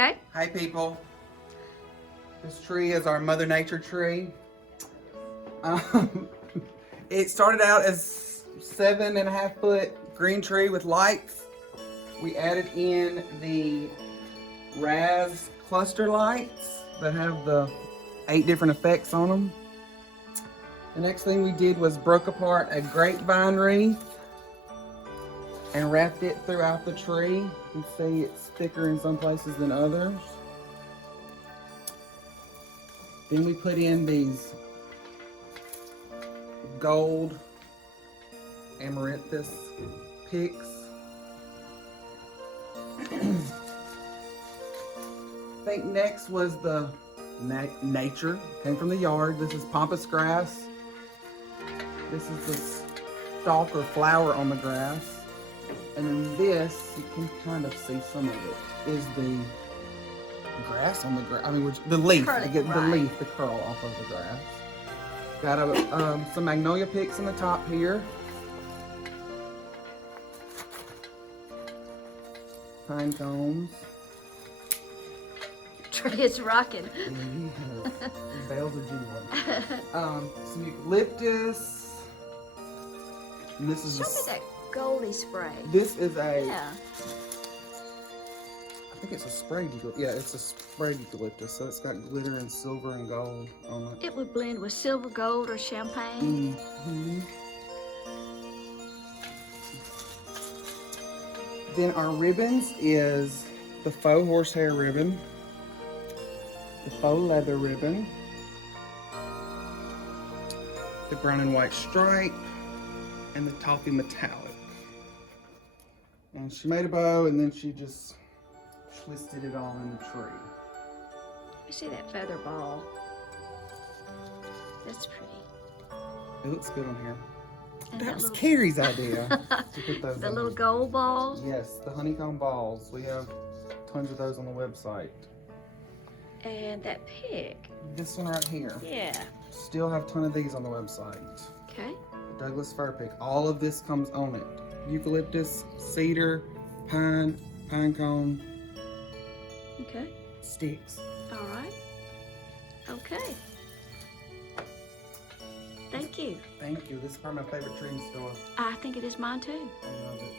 Okay. Hi people. This tree is our Mother Nature tree. It started out as 7.5 foot green tree with lights. We added in the Raz cluster lights that have the 8 different effects on them. The next thing we did was broke apart a grapevine wreath and wrapped it throughout the tree. You can see it's thicker in some places than others. Then we put in these gold amaranthus picks. I think next was the nature, came from the yard. This is pampas grass. This is the stalk or flower on the grass. And then this, you can kind of see some of it, is the grass on the grass. I mean, the leaf. I get the leaf, the curl off of the grass. Got some magnolia picks in the top here. Pine cones. Tree is rocking. Yes. Bales of jewelry. Some eucalyptus. And this is Show me that goldy spray. This is a. Yeah. I think it's a sprayed eucalyptus. Yeah, it's a sprayed eucalyptus, so it's got glitter and silver and gold on it. It would blend with silver, gold, or champagne. Mm-hmm. Then our ribbons is the faux horsehair ribbon, the faux leather ribbon, the brown and white stripe, and the toffee metallic. And she made a bow, and then she just twisted it all in the tree. You see that feather ball? That's pretty. It looks good on here. And That was little, Carrie's idea to put those the in little here. gold balls. Yes, the honeycomb balls. We have tons of those on the website. And that pig. This one right here. Yeah. Still have a ton of these on the website. Okay. The Douglas fir pick. All of this comes on it. Eucalyptus, cedar, pine, pine cone, Okay. sticks. All right. Okay. Thank you. Thank you. This is probably my favorite tree in the store. I think it is mine too. I love it.